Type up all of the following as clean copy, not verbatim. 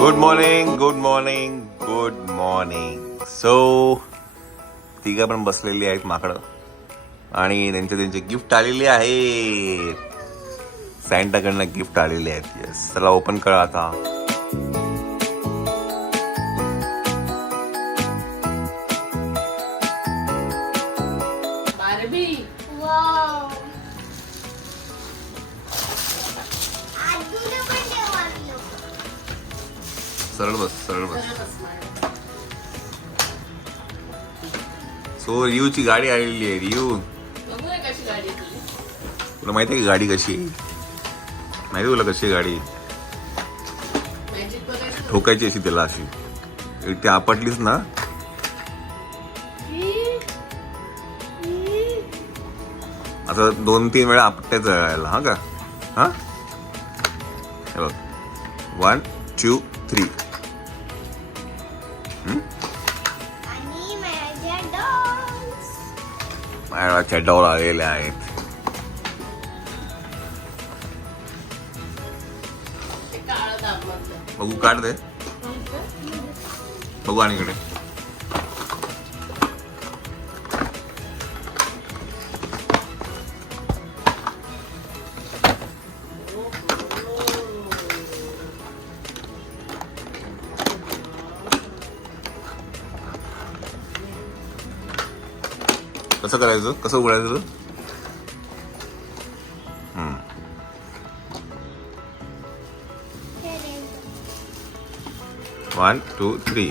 Good morning good morning good morning. So तिघं पण बसलेली आहेत माकडं आणि त्यांचे गिफ्ट आलेले आहेत. सॅन्टाकडनं गिफ्ट आलेले आहेत. येस, चला ओपन करा आता. सरळ बस सरळ बस. सो रियूची गाडी आलेली आहे. रियू, तुला माहिती आहे की गाडी कशी आहे? माहिती तुला कशी आहे गाडी? ठोकायची अशी त्याला, अशी ती आपटलीस ना असं 2-3 वेळा आपटायचं यायला. हा का? हा, हे बघ, 1 2 3. माझ्या डॉल आलेले आहेत. बघू, काढ दे बघू. आणि इकडे कसं करायचं, कसं उघडायचं? 1 2 3.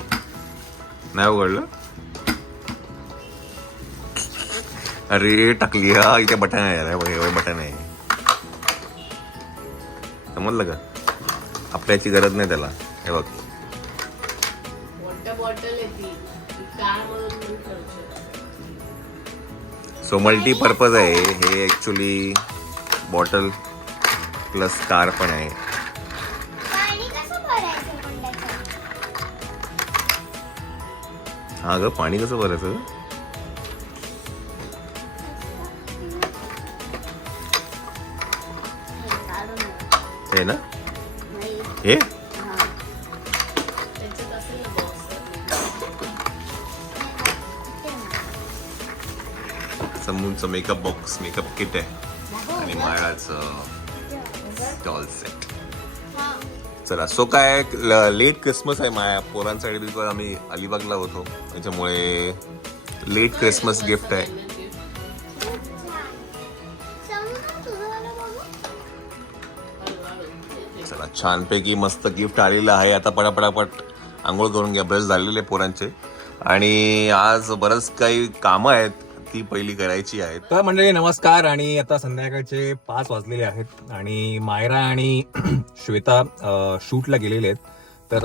नाही उघडलं. अरे टाकली. हा, इथे बटन आहे. बटन आहे, समजलं का? आपल्याची गरज नाही त्याला. हे बघ, सो मल्टीपर्पज आहे हे. ऍक्च्युली बॉटल प्लस कार पण आहे. हा ग, पाणी कसं भरायचं? हे ना, हे समूनचं मेकअप बॉक्स, मेकअप किट आहे आणि माळाचं डॉल सेट. चला, सो काय लेट क्रिसमस आहे माझ्या पोरांसाठी. बिकॉज आम्ही अलिबागला होतो, त्याच्यामुळे लेट क्रिसमस गिफ्ट आहे. चला, छानपैकी मस्त गिफ्ट आलेलं आहे. आता पटापट आंघोळ करून घ्या. ब्रश झालेले पोरांचे आणि आज बरंच काही कामं आहेत, ती पहिली करायची आहेत. तर मंडळी नमस्कार. आणि आता संध्याकाळचे 5 वाजलेले आहेत आणि मायरा आणि श्वेता शूटला गेलेले आहेत. तर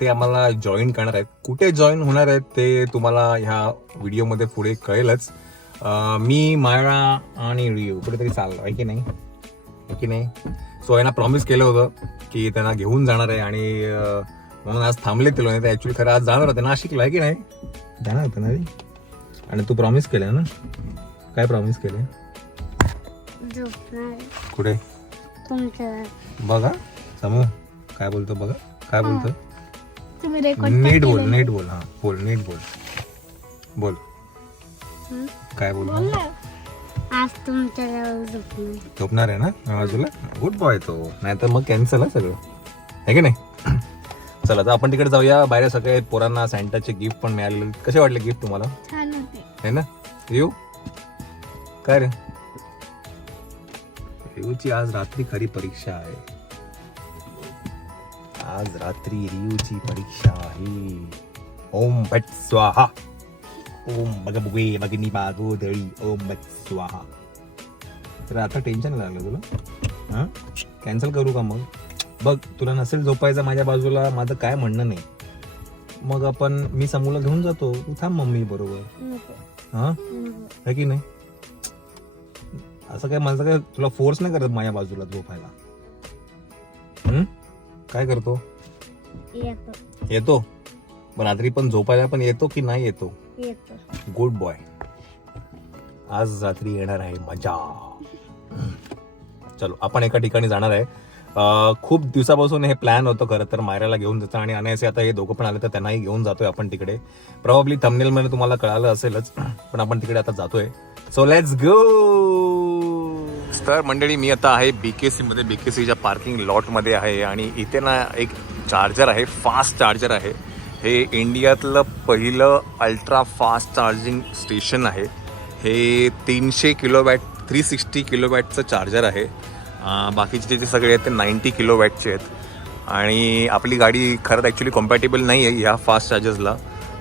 ते आम्हाला जॉईन करणार आहेत. कुठे जॉईन होणार आहेत ते तुम्हाला ह्या व्हिडिओमध्ये पुढे कळेलच. मी, मायरा आणि रियू कुठेतरी चाललो आहे की नाही, आहे की नाही. सो यांना प्रॉमिस केलं होतं की त्यांना घेऊन जाणार आहे आणि म्हणून आज थांबले ते लोक. ऍक्च्युली खरं आज जाणार होते नाशिकला, आहे की नाही? जाणार होतं ना रे. आणि तू प्रॉमिस केलं ना? काय प्रॉमिस केलं? कुठे बघा समू, काय बोलतो बघा, काय बोलतो? नीट बोल, नीट बोल. हा बोल, नीट बोल, बोल काय बोल. आज तुमच्या झोपणार आहे ना बाजूला? गुड बॉय तो, नाही तर मग कॅन्सल आहे सगळं, आहे की नाही? चला, तर आपण तिकडे जाऊया. बाहेर सगळे पोरांना सॅन्टाचे गिफ्ट पण मिळाले. कसे वाटले गिफ्ट तुम्हाला? छान होते, है ना? रियू, काय रे? रियूची आज रात्री खरी परीक्षा आहे. आज रात्री रियूची परीक्षा आहे. ओम भट स्वाहा, ओम बगबुगे भगनी बागोदळी, ओम भट स्वाहा. तर आता टेन्शन लागलं तुला? हा, कॅन्सल करू का मग? बघ, तुला नसेल झोपायचं माझ्या बाजूला, माझं काय म्हणणं नाही. मग मी समूला घेऊन जातो, तू थांब मम्मी बरोबर. हा, है की नाही? असं काय माझं काय तुला फोर्स नाही करत माझ्या बाजूला झोपायला. काय करतो? येतो. रात्री पण झोपायला पण येतो की नाही येतो? Good boy. आज रात्री येणार आहे मजा. चलो, आपण एका ठिकाणी जाणार आहे. खूप दिवसापासून हे प्लॅन होतं खरं तर मायराला घेऊन जायचं आणि अनायसे आता हे दोघं पण आले तर त्यांनाही घेऊन जातोय आपण तिकडे. प्रॉब्ली थंबनेलमध्ये तुम्हाला कळालं असेलच, पण आपण तिकडे आता जातोय. So let's go. तर मंडळी मी आता आहे BKC मध्ये. BKCच्या पार्किंग लॉटमध्ये आहे आणि इथे ना एक चार्जर आहे, फास्ट चार्जर आहे. हे इंडियातलं पहिलं अल्ट्रा फास्ट चार्जिंग स्टेशन आहे. हे 300 किलोवॅट 360 किलोवॅटचं चार्जर आहे. बाकीचे जे सगळे आहेत ते 90 किलोवॅटचे आहेत आणि आपली गाडी खरंच ॲक्च्युली कॉम्पॅटेबल नाही आहे ह्या फास्ट चार्जर्सला,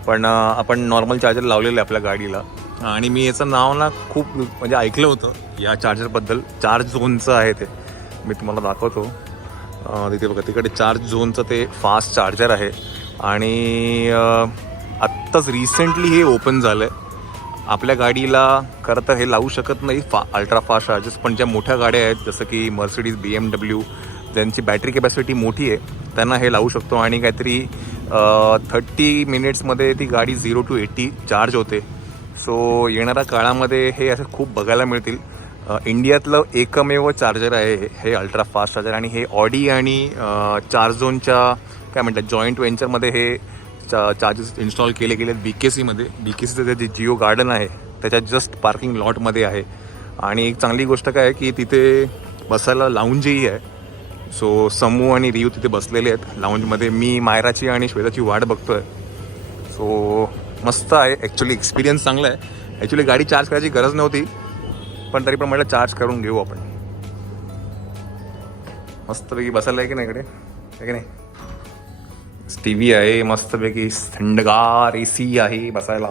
पण आपण नॉर्मल चार्जर लावलेलं आहे आपल्या गाडीला. आणि मी याचं नाव ना खूप म्हणजे ऐकलं होतं या चार्जरबद्दल. चार्ज झोनचं आहे ते, मी तुम्हाला दाखवतो. तिथे बघा, तिकडे चार्ज झोनचं ते फास्ट चार्जर आहे आणि आत्ताच रिसेंटली हे ओपन झालं आहे. आपल्या गाडीला खरं तर हे लावू शकत नाही अल्ट्रा फास्ट चार्जर्स, पण ज्या मोठ्या गाड्या आहेत जसं की मर्सिडीज, BMW, ज्यांची बॅटरी कॅपॅसिटी मोठी आहे त्यांना हे लावू शकतो. आणि काहीतरी 30 मिनिट्समध्ये ती गाडी 0 to 80 चार्ज होते. सो येणाऱ्या काळामध्ये हे असं खूप बघायला मिळतील. इंडियातलं एकमेव चार्जर आहे हे अल्ट्रा फास्ट चार्जर. आणि हे ऑडी आणि चार्जोनच्या काय म्हणतात जॉईंट व्हेंचरमध्ये हे चार्जेस इन्स्टॉल केले गेले आहेत BKCमध्ये. BKCचं जे जिओ गार्डन आहे त्याच्या जस्ट पार्किंग लॉटमध्ये आहे. आणि एक चांगली गोष्ट काय आहे की तिथे बसायला लाऊंजही आहे. सो समू आणि रियू तिथे बसलेले आहेत लाऊंजमध्ये. मी मायराची आणि श्वेताची वाट बघतोय. सो मस्त आहे ॲक्च्युली, एक्सपिरियन्स चांगला आहे. ॲक्च्युली गाडी चार्ज करायची गरज नव्हती, पण तरी पण म्हटलं चार्ज करून घेऊ आपण. मस्तपैकी बसायला आहे की नाही इकडे, आहे की नाही. TV आहे मस्तपैकी, थंडगार AC आहे बसायला.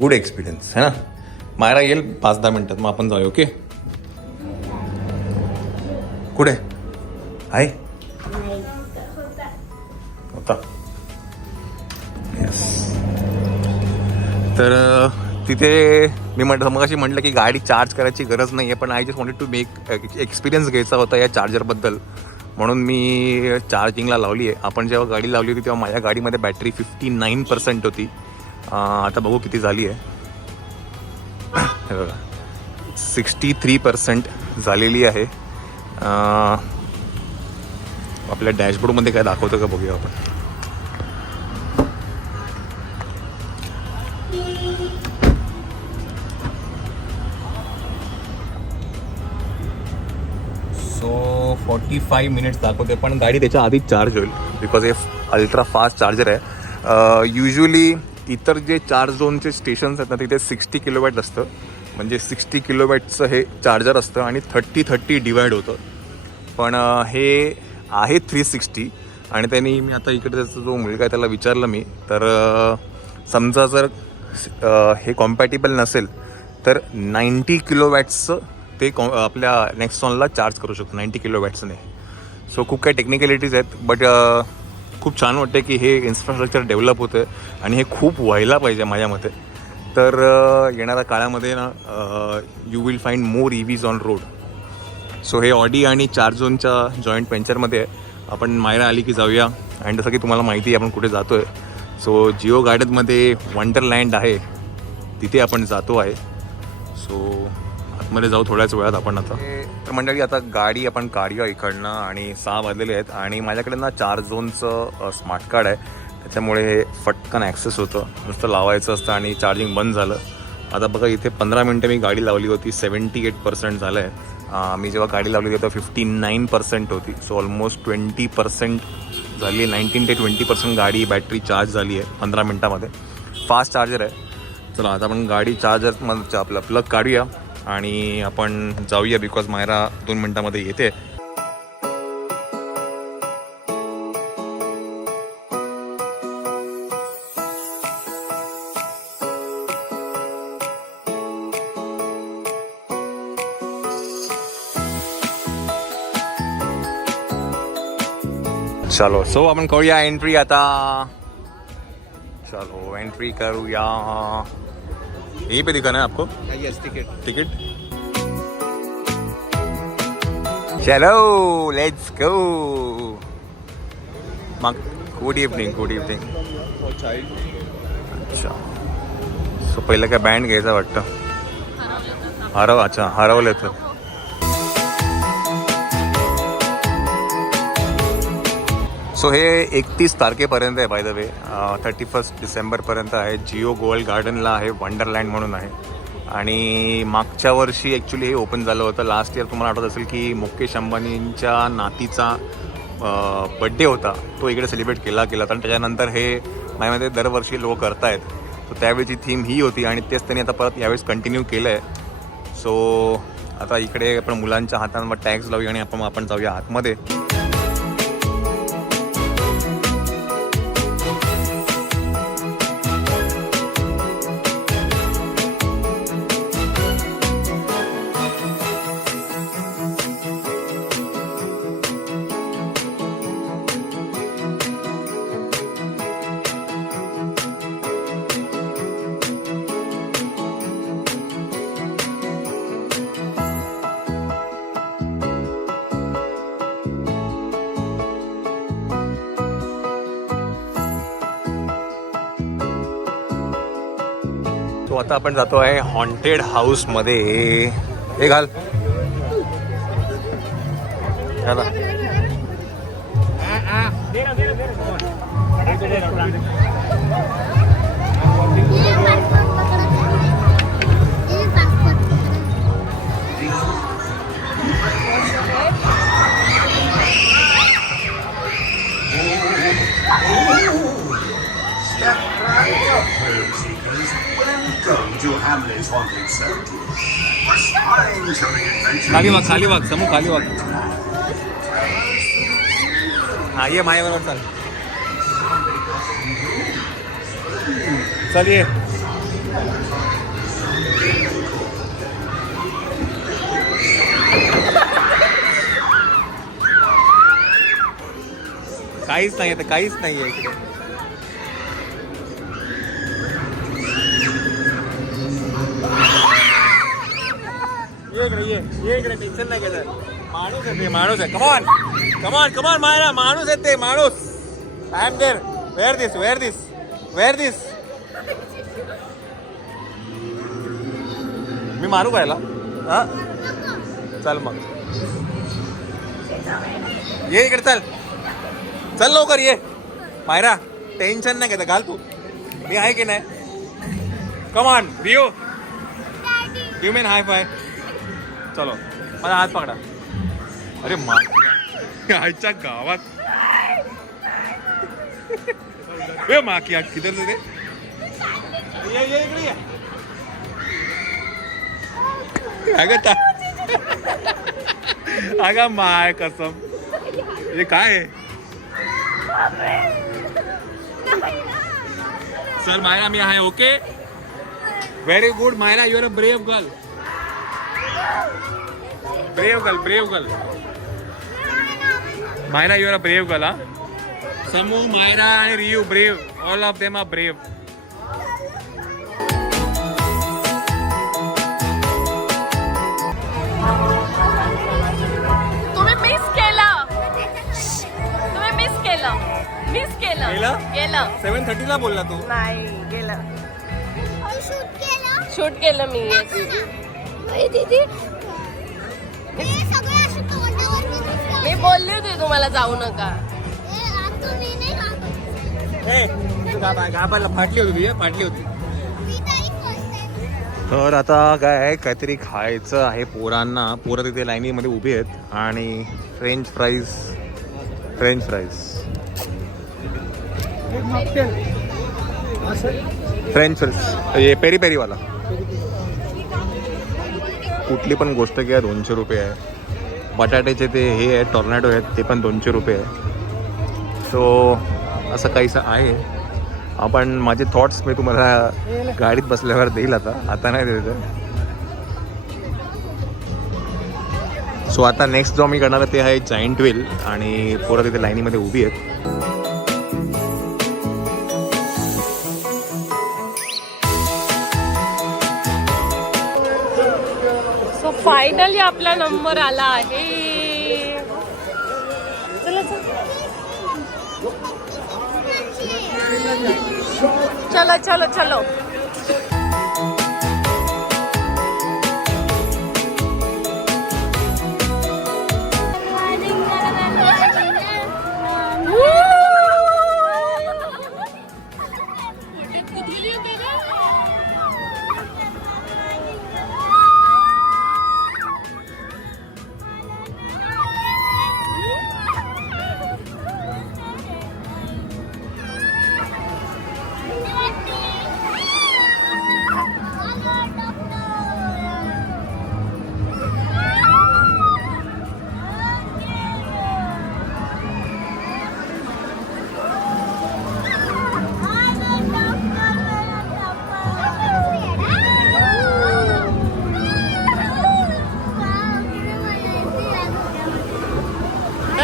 गुड एक्सपिरियन्स है ना. मायरा येईल 5-10 मिनिटात, मग आपण जाऊया. ओके, कुठे आहे होता. येस. तर तिथे मी मगाशी म्हटलं की गाडी चार्ज करायची गरज नाही आहे, पण I just wanted to make experience घ्यायचा होता या चार्जरबद्दल, म्हणून मी चार्जिंगला लावली आहे. आपण जेव्हा गाडी लावली होती तेव्हा माझ्या गाडीमध्ये बॅटरी 59% होती. आता बघू किती झाली आहे. 63% झालेली आहे. आपल्या डॅशबोर्डमध्ये काय दाखवतं का बघूया आपण. सो 45 मिनिट्स दाखवते, पण गाडी त्याच्या आधीच चार्ज होईल बिकॉज हे अल्ट्रा फास्ट चार्जर आहे. युजली इतर जे चार्ज झोनचे स्टेशन्स आहेत ना तिथे 60 किलोवॅट असतं, म्हणजे 60 किलोवॅटचं हे चार्जर असतं आणि 30-30 डिवाइड होतं. पण हे आहे 360. आणि त्यांनी मी आता इकडे त्याचा जो मुलगा आहे त्याला विचारलं मी, तर समजा जर हे कॉम्पॅटेबल नसेल तर 90 किलोवॅट्सचं ते आपल्या नेक्सॉनला चार्ज करू शकतो, 90 किलोवॅट्सने. सो खूप काही टेक्निकॅलिटीज आहेत, बट खूप छान वाटतं की हे इन्फ्रास्ट्रक्चर डेव्हलप होतं आणि हे खूप व्हायला पाहिजे माझ्या मते. तर येणाऱ्या काळामध्ये ना you will find more EVs on road. So हे ऑडी आणि चार्जोनच्या जॉईंट व्हेंचरमध्ये आहे. आपण मायरा आली की जाऊया. आणि जसं की तुम्हाला माहिती आहे आपण कुठे जातो आहे. सो जिओ गार्डनमध्ये वंडरलँड आहे, तिथे आपण जातो आहे. सो आतमध्ये जाऊ थोड्याच वेळात आपण. आता तर मंडळी आता गाडी आपण काढूया इकडनं आणि 6 वाजलेले आहेत आणि माझ्याकडे ना चार्ज झोनचं स्मार्ट कार्ड आहे, त्याच्यामुळे हे फटकन ॲक्सेस होतं. नुसतं लावायचं असतं आणि चार्जिंग बंद झालं. आता बघा इथे 15 मिनटं मी गाडी लावली होती, 78% झालं आहे. मी जेव्हा गाडी लावली होती तेव्हा 59% होती. सो ऑलमोस्ट 20% झाली. 19 ते 20% गाडी बॅटरी चार्ज झाली आहे 15 मिनटामध्ये. फास्ट चार्जर आहे. चला आता आपण गाडी चार्जरमध्ये आपला प्लग काढूया आणि आपण जाऊया बिकॉज मायरा 2 मिनटामध्ये येते. चलो सो आपण करूया एंट्री आता. चलो एंट्री करूया. यहीं पे दिखाना है आपको. Yes, ticket. चलो let's go. Good evening. Good evening. अच्छा. सो पहिलं काय बँड घ्यायचा वाटतं. अच्छा हरवलं तर. सो हे 31 तारखेपर्यंत आहे बाय द वे. 31 डिसेंबरपर्यंत आहे. जिओ गोल्ड गार्डनला आहे, वंडरलँड म्हणून आहे. आणि मागच्या वर्षी ॲक्च्युली हे ओपन झालं होतं. लास्ट इयर तुम्हाला आठवत असेल की मुकेश अंबानींच्या नातीचा बड्डे होता, तो इकडे सेलिब्रेट केला होता. आणि त्याच्यानंतर हे माझ्यामध्ये दरवर्षी लोक करतायत. सो त्यावेळीची थीम ही होती आणि तेच त्यांनी आता परत यावेळेस कंटिन्यू केलं आहे. सो आता इकडे आपण मुलांच्या हातांवर टॅग्स लावूया आणि आपण जाऊया आतमध्ये. तो आता आपण जातो आहे हॉन्टेड हाऊसमध्ये. हे घाल चला. खाली वाग समूह खाली वाग. हा ये माझ्याबरोबर चाल. चल ये. काहीच नाही आहे, काहीच नाही आहे इकडे. ये इकडे टेन्शन नाही घ्यायचं. माणूस आहे, माणूस आहे. कमॉन मायरा, माणूस आहे ते, माणूस. I am there. Where this. मी मारू पाहिला. हा चल मग ये इकडे. चल लवकर ये मायरा. टेन्शन नाही घ्यायचं, घाल तू. मी आहे की नाही. Come on Rio, you main high five. चलो माझा हात पकडा. अरे आईच्या गावात माकी किधर से ये इकडे अगं माय कसम. हे काय आहे. सर मायरा मी आहे okay. Very good Myra, you're a brave girl. Brave girl. Myra you're a brave girl. हा समू, मायरा आणि Riyu brave. All of them are brave. तुम्ही मिस केलं. 7:30 बोलला तू. नाही गेलं. शूट केलं मी. मी बोलली होती तुम्हाला जाऊ नका. फाटली होती. तर आता काय आहे, काहीतरी खायचं आहे पोरांना. पोरं तिथे लाईनीमध्ये उभी आहेत आणि फ्रेंच फ्राईज हे पेरी पेरीवाला. कुठली पण गोष्ट घ्या 200 रुपये आहे. बटाट्याचे ते हे आहेत, टॉर्नॅडो आहेत, ते पण 200 रुपये आहे. सो असं काहीसं आहे. आपण माझे थॉट्स मी तुम्हाला गाडीत बसल्यावर देईल. आता नाही देत. सो आता नेक्स्ट जो मी करणार ते आहे जायंट व्हील आणि पोरं तिथे लाईनीमध्ये उभी आहेत. सो फायनली आपला नंबर आला आहे. चलो.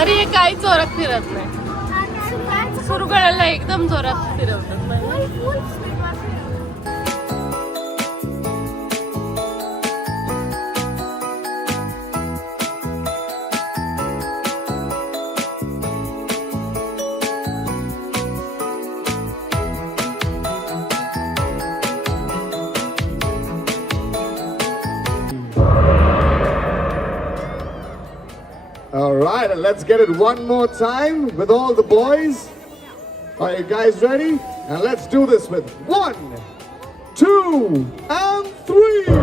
तरी हे काही जोरात फिरत नाही. सुरू करायला एकदम जोरात फिरवतात. All right, and let's get it one more time with all the boys. Are you guys ready? And let's do this with 1, 2, and 3.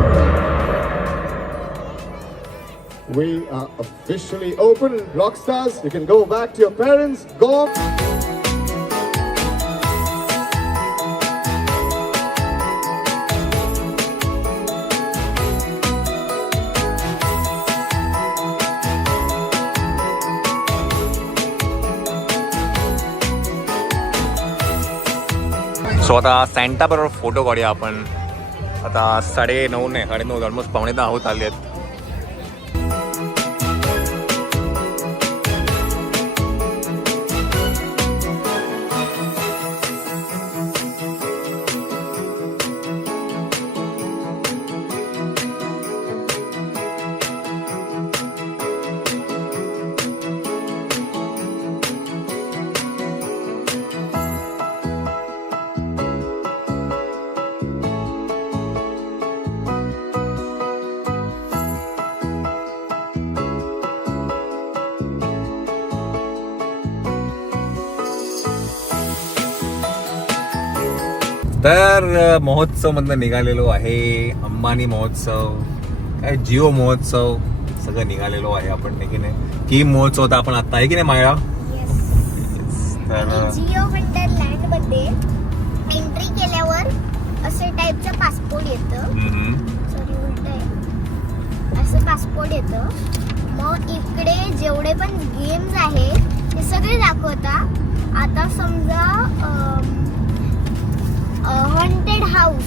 We are officially open. Rockstars, you can go back to your parents. Go. So आता Santa बरोबर photo काढूया आपण. आता 9:30 नाही 9:30 almost 9:45 होत आले आहेत. तर महोत्सव मधनं निघालेलो आहे. अंबानी महोत्सव, काय जिओ महोत्सव, सगळं निघालेलो आहे आपण. नाही की नाही की महोत्सव तर आपण आता आहे की नाही माया. तर जिओ वंडरलँड मध्ये एंट्री केल्यावर असे टाईपचं पासपोर्ट येतं. सॉरी उलट आहे. असं पासपोर्ट येतं. मग इकडे जेवढे पण गेम्स आहेत ते सगळे दाखवता. आता समजा हॉन्टेड हाऊस,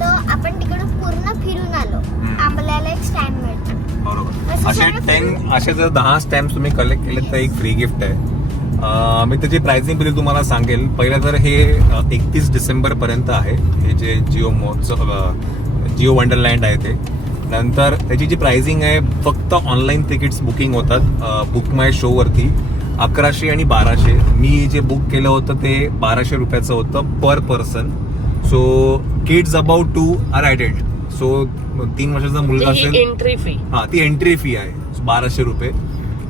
तर आपण तिकडे पूर्ण फिरून आलो, आपल्याला एक स्टॅम्प मिळतं. बरोबर. असे जर 10 स्टॅम्प तुम्ही कलेक्ट केले तर एक फ्री गिफ्ट आहे. मी त्याची प्राइसिंग बिल तुम्हाला सांगेल. पहिलं तर हे 31 डिसेंबर पर्यंत आहे हे जे जिओ महोत्सव जिओ वंडरलँड आहे ते. नंतर त्याची जी प्राइसिंग आहे, फक्त ऑनलाईन तिकीट्स बुकिंग होतात बुक माय शो वरती 1100 आणि 1200. मी जे बुक केलं होतं ते 1200 रुपयाचं होतं per person. So kids about 2 are added. So 3 वर्षाचा मुलगा असेल, एंट्री फी, हा ती एंट्री फी आहे 1200 रुपये.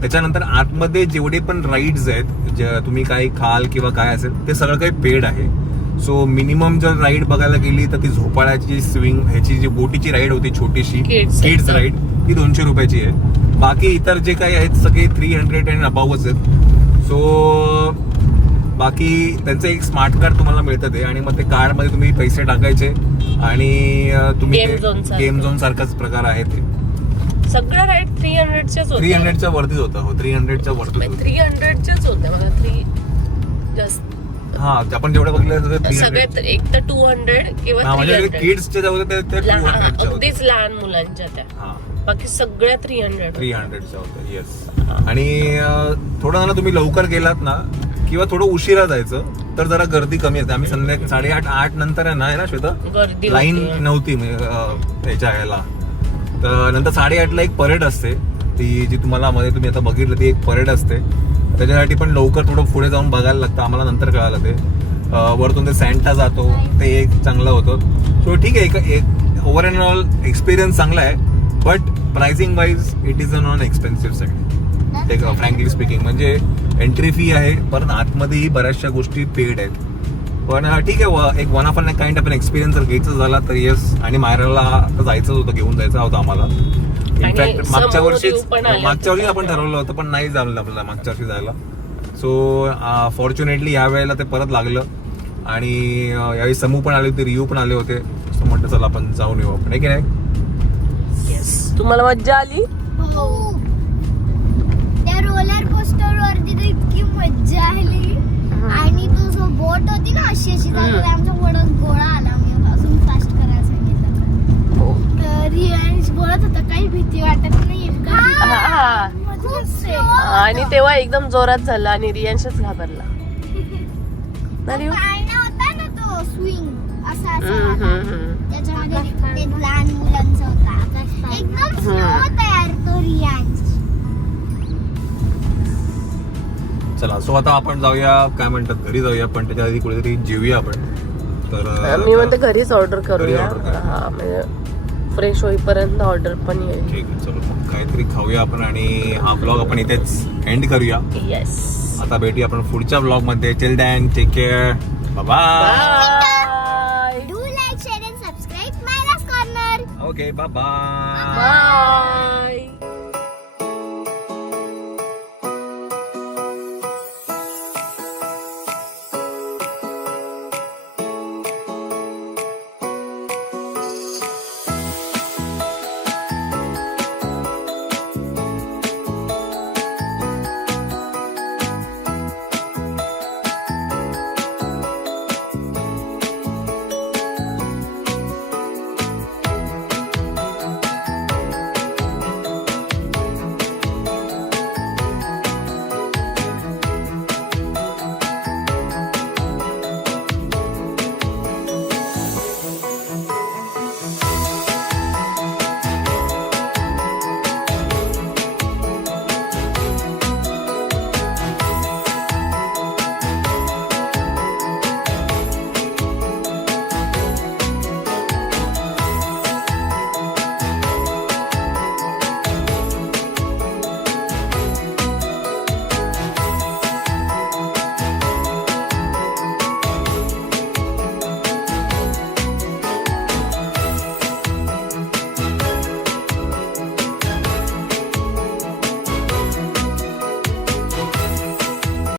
त्याच्यानंतर आतमध्ये जेवढे पण राईड्स आहेत, जे तुम्ही काही खाल किंवा काय असेल ते सगळं काही पेड आहे. सो मिनिमम जर राईड बघायला गेली तर ती झोपाळ्याची स्विंग ह्याची जी बोटीची राईड होती छोटीशी किड्स राईड, ती 200 रुपयाची आहे. बाकी इतर जे काही आहेत सगळे 300 अँड अबावच आहेत. सो बाकी त्यांचं एक स्मार्ट कार्ड तुम्हाला मिळतं ते, आणि मग ते कार्डमध्ये तुम्ही पैसे टाकायचे आणि तुम्ही गेम झोन सारखाच प्रकार आहे ते. सगळं राईट 300च्याच होते. 300च्या वरतीच होता. हो 300च्या वरतीच होतं. 300च्याच होत्या मला. 3 जास्त, हा आपण जेवढं बघितलं सगळ्यात एक तर 200 किंवा म्हणजे 300. किड्सच्या जाऊ त्या 200च्या अगदीच लहान मुलांच्या त्या. हा बाकी सगळ्या 300च्या होत्या. येस. आणि थोडं ना तुम्ही लवकर गेलात ना किंवा थोडं उशिरा जायचं तर जरा गर्दी कमी असते. आम्ही संध्याकाळी 8:30 नंतर आहे ना श्वेता गर्दी लाईन नव्हती त्याच्या ह्याला. तर नंतर 8:30ला एक परेड असते, ती जी तुम्हाला मध्ये तुम्ही आता बघितलं ती एक परेड असते. त्याच्यासाठी पण लवकर थोडं पुढे जाऊन बघायला लागतं. आम्हाला नंतर कळालं ते. वरतून ते सॅन्टा जातो, ते एक चांगलं होतं. सो ठीक आहे, एक ओव्हर अँड ऑल एक्सपिरियन्स चांगला आहे. But pricing wise it is non expensive side. ते फ्रँकली स्पीकिंग म्हणजे एंट्री फी आहे, परत आतमध्येही बऱ्याचशा गोष्टी पेड आहेत. पण ठीक आहे, एक one of an kind of an experience जर घ्यायचं झाला तर येस. आणि मायराला जायचं होतं, घेऊन जायचं होतं आम्हाला. इनफॅक्ट मागच्या वर्षी आपण ठरवलं होतं पण नाही झालं आपल्याला मागच्या वर्षी जायला. सो फॉर्च्युनेटली या वेळेला ते परत लागलं. आणि यावेळी समूह पण आले होते, रियू पण आले होते. सो म्हटलं चला आपण जाऊन येऊ आपण, आहे की नाही. तुम्हाला मज्जा आली. त्या रोलर कोस्टर वरती तर इतकी मज्जा आली. आणि तो जो बोट होती ना अशी जायला, आमच्या बोटात गोळा आला. मी अजून फास्ट करायला सांगितलं. रियांश बोलत होता काही भीती वाटत नाही. आणि तेव्हा एकदम जोरात झाला आणि रियांशच घाबरला. ना रिया? पाळणा होता ना तो स्विंग असा हम्म, असा हम्म, हम्म. त्याच्यामध्ये ते लहान मुलांचा होता एकदम स्लो होता यार तो रियांश. चला सो आता आपण जाऊया काय म्हणतात घरी जाऊया पण त्याच्या आधी कुठेतरी जेऊया आपण. तर मी म्हणते घरीच ऑर्डर करूया. order करूया. हा म्हणजे फ्रेश होईपर्यंत ऑर्डर पण येईल. ठीक आहे चलो मग काहीतरी खाऊया आपण आणि हा ब्लॉग आपण इथेच एंड करूया. येस. आता भेटूया आपण पुढच्या ब्लॉग मध्ये. Till then take care bye. Do like share and subscribe Myra's corner. Okay bye. Bye.